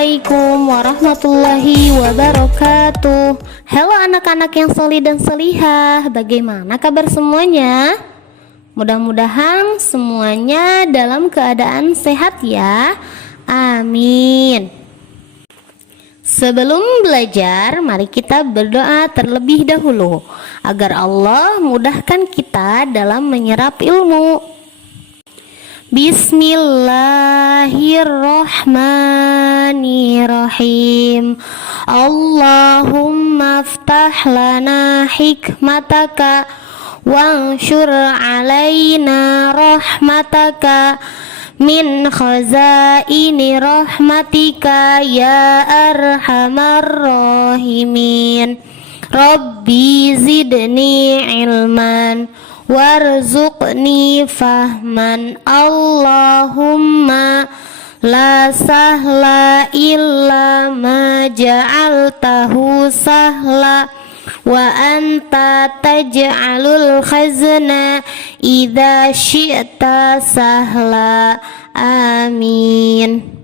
Assalamualaikum warahmatullahi wabarakatuh. Halo anak-anak yang solih dan solihah, bagaimana kabar semuanya? Mudah-mudahan semuanya dalam keadaan sehat ya. Amin. Sebelum belajar, mari kita berdoa terlebih dahulu agar Allah mudahkan kita dalam menyerap ilmu. Bismillahirrahmanirrahim. Allahumma aftah lana hikmataka wanshur alaina rahmataka min khazaini rahmatika ya arhamar rahimin. Rabbi zidni ilman warzuqni fahman. Allahumma la sahla illa ma ja'altahu sahla wa anta taj'alul khazna idza syi'ta sahla. Amin.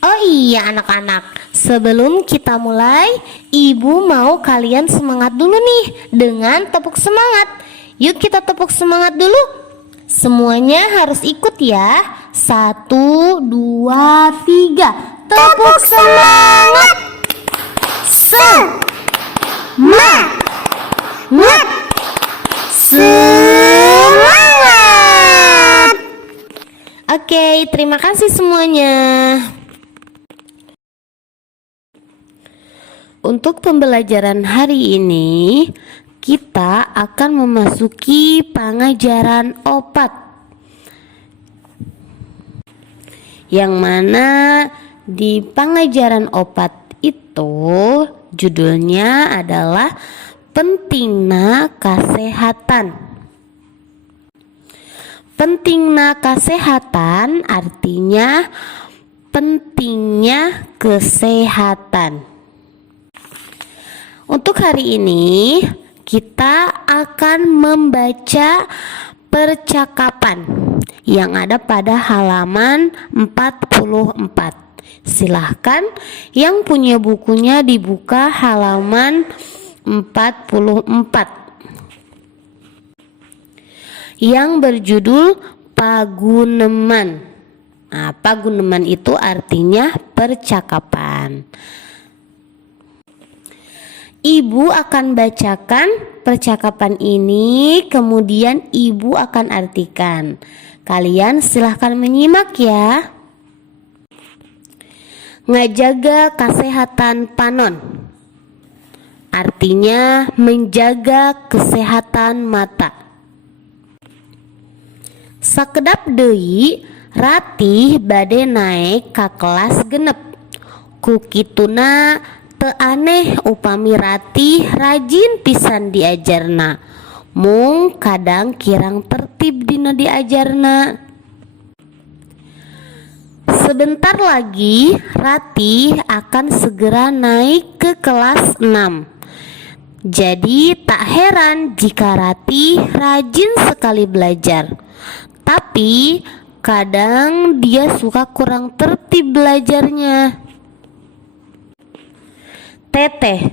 Oh iya anak-anak, sebelum kita mulai, ibu mau kalian semangat dulu nih dengan tepuk semangat. Yuk kita tepuk semangat dulu. Semuanya harus ikut ya. 1, 2, 3. Tepuk semangat. Semangat. Semangat. Oke, terima kasih semuanya. Untuk pembelajaran hari ini, kita akan memasuki pengajaran opat, yang mana di pengajaran opat itu judulnya adalah pentingna kesehatan. Pentingna kesehatan artinya pentingnya kesehatan. Untuk hari ini kita akan membaca percakapan yang ada pada halaman 44. Silahkan yang punya bukunya dibuka halaman 44 yang berjudul paguneman. Nah, paguneman itu artinya percakapan. Ibu akan bacakan percakapan ini, kemudian ibu akan artikan. Kalian silahkan menyimak ya. Ngajaga kesehatan panon artinya menjaga kesehatan mata. Sakedap deui Ratih bade naik ka kelas genep. Kukituna teu aneh upami Ratih rajin pisan diajarna, mung kadang kirang tertib dina diajarna. Sebentar lagi Ratih akan segera naik ke kelas 6. Jadi tak heran jika Ratih rajin sekali belajar. Tapi kadang dia suka kurang tertib belajarnya. Teteh,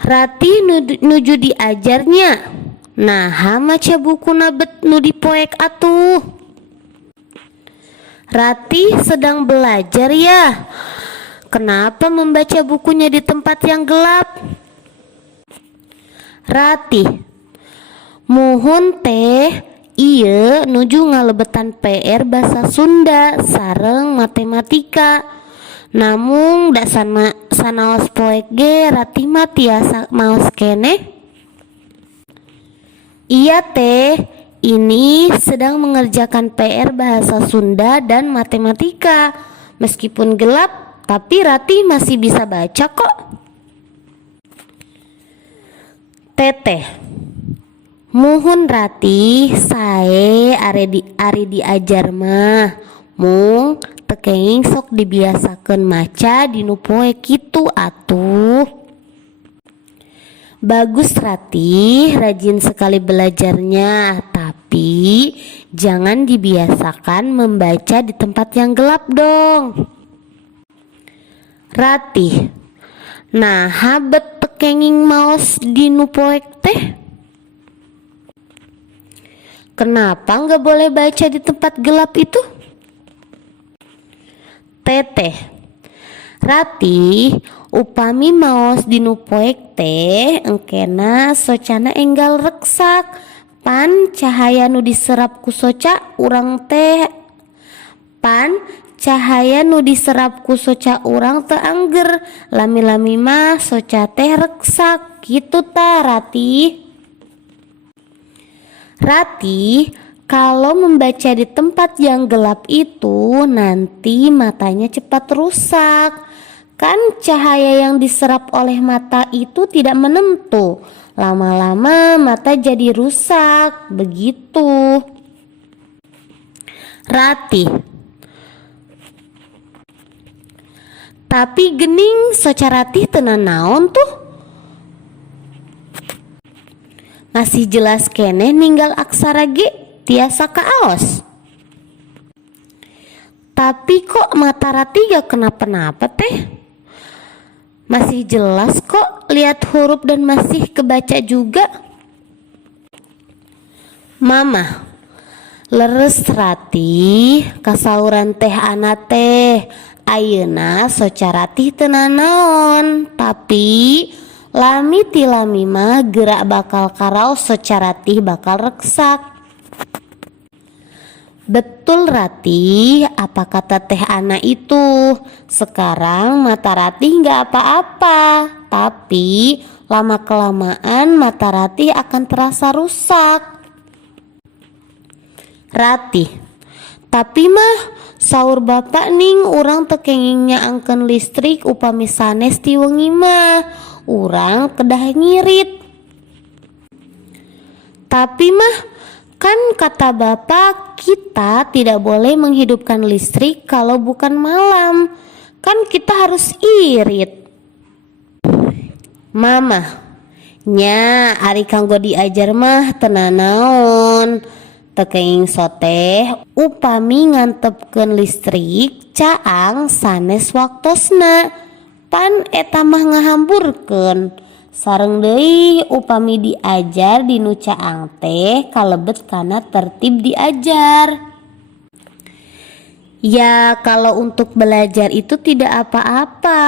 Ratih nuju diajarnya. Nah, maca bukuna bet nu dipoek atuh. Ratih sedang belajar ya. Kenapa membaca bukunya di tempat yang gelap? Ratih, muhun teh, ieu nuju ngalebetan PR bahasa Sunda sareng matematika. Namun dak sanaos poek ge Ratih mah tiasa maos keneh. Iya teh, ini sedang mengerjakan PR bahasa Sunda dan matematika. Meskipun gelap, tapi Ratih masih bisa baca kok. Teteh, muhun Ratih sae ari diajar mah, mung tekeng sok dibiasakeun maca dinu poe kitu atuh. Bagus Ratih, rajin sekali belajarnya, tapi jangan dibiasakan membaca di tempat yang gelap dong. Ratih, nah habet tekenging maos dinu poek teh. Kenapa nggak boleh baca di tempat gelap itu? Teteh, Ratih, upami maos dinu poek teh engkena socana enggal reksak, pan cahaya nu diserap ku soca urang teh angger, lami-lami mah soca teh reksak gitu ta Ratih. Ratih, kalau membaca di tempat yang gelap itu nanti matanya cepat rusak. Kan cahaya yang diserap oleh mata itu tidak menentu. Lama-lama mata jadi rusak. Begitu. Ratih, tapi gening soca Ratih tenan naon tuh? Masih jelas keneh ninggal aksara G tiasa kaos. Tapi kok mata Ratih gak kenapa-napa teh? Masih jelas kok lihat huruf dan masih kebaca juga. Mama, leres Ratih, kasauran teh ana teh. Ayeuna soca Ratih tenan naon, tapi lami ti lami mah gerak bakal karaos soca Ratih bakal reksak. Betul Ratih, apa kata teh Ana itu? Sekarang mata Ratih nggak apa-apa, tapi lama kelamaan mata Ratih akan terasa rusak. Ratih, tapi mah saur bapak ning urang tekengingnya angken listrik upami sanes ti wengi mah, urang kedah ngirit. Tapi mah kan kata bapak kita tidak boleh menghidupkan listrik kalau bukan malam. Kan kita harus irit. Mama, nya ari kanggo diajar mah tenan naon. Tekenging soteh upami ngantepkeun listrik caang sanes waktosna. Pan eta mah ngahamburkeun. Sareng deui upami diajar dinu caang teh kalebet kana tertib diajar. Ya kalau untuk belajar itu tidak apa-apa.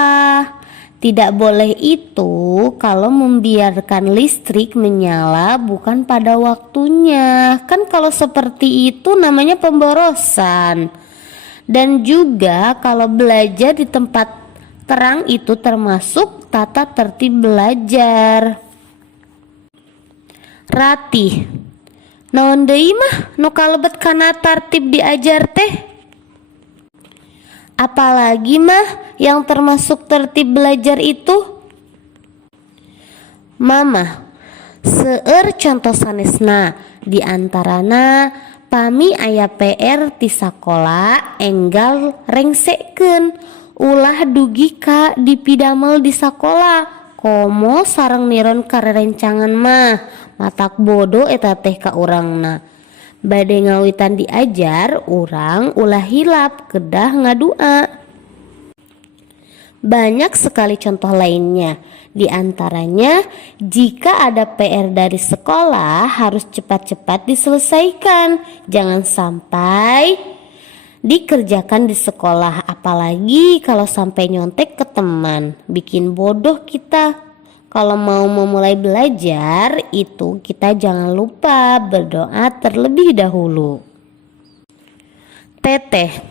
Tidak boleh itu kalau membiarkan listrik menyala bukan pada waktunya. Kan kalau seperti itu namanya pemborosan. Dan juga kalau belajar di tempat terang itu termasuk tata tertib belajar. Ratih, naon deui mah nu kalebet kana tertib diajar teh? Apalagi mah yang termasuk tertib belajar itu? Mama, seueur contoh sanesna diantarana pami aya PR ti sakola enggal rengsekeun ulah dugi ka dipidamel di sakola. Komo sareng niron karerencangan mah matak bodoh eta teh ka urangna. Bade ngawitan diajar urang ulah hilap kedah ngadua. Banyak sekali contoh lainnya. Di antaranya jika ada PR dari sekolah harus cepat-cepat diselesaikan. Jangan sampai dikerjakan di sekolah, apalagi kalau sampai nyontek ke teman, bikin bodoh kita. Kalau mau memulai belajar itu kita jangan lupa berdoa terlebih dahulu. Teteh,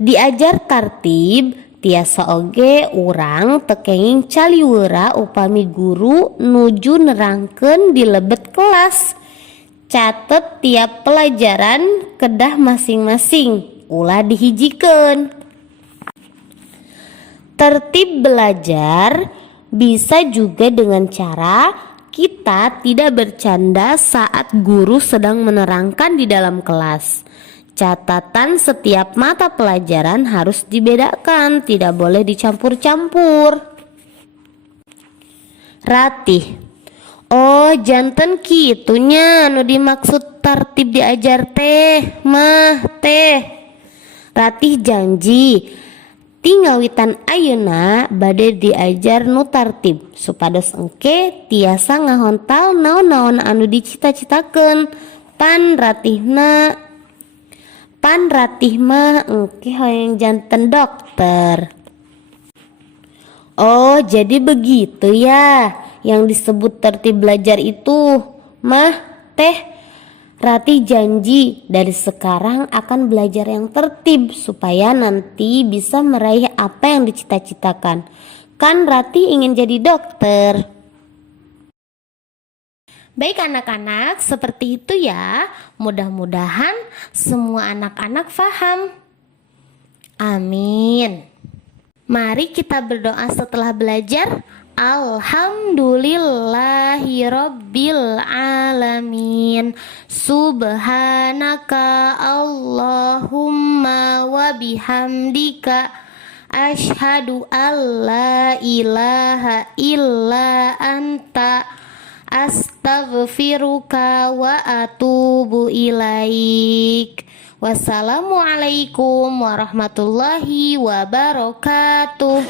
diajar tartib tiasa oge urang tekenging caliwera upami guru nuju nerangkeun di lebet kelas. Catet tiap pelajaran kedah masing-masing ulah dihijikeun. Tertib belajar bisa juga dengan cara kita tidak bercanda saat guru sedang menerangkan di dalam kelas. Catatan setiap mata pelajaran harus dibedakan, tidak boleh dicampur-campur. Ratih, oh janten kitunya nu dimaksud tertib diajar teh mah teh. Ratih janji Tinggawitan ayeuna bade diajar nu tartib supados engke tiasa ngahontal naon-naon anu dicita-citakeun. Pan ratih mah engke hoyong janten dokter. Oh, jadi begitu ya yang disebut tertib belajar itu. Mah, Teh Ratih janji dari sekarang akan belajar yang tertib supaya nanti bisa meraih apa yang dicita-citakan. Kan Ratih ingin jadi dokter. Baik anak-anak, seperti itu ya. Mudah-mudahan semua anak-anak paham. Amin. Mari kita berdoa setelah belajar. Alhamdulillahirabbil alamin. Subhanaka Allahumma wa bihamdika asyhadu alla ilaha illa anta astaghfiruka wa atubu ilaik. Wassalamualaikum warahmatullahi wabarakatuh.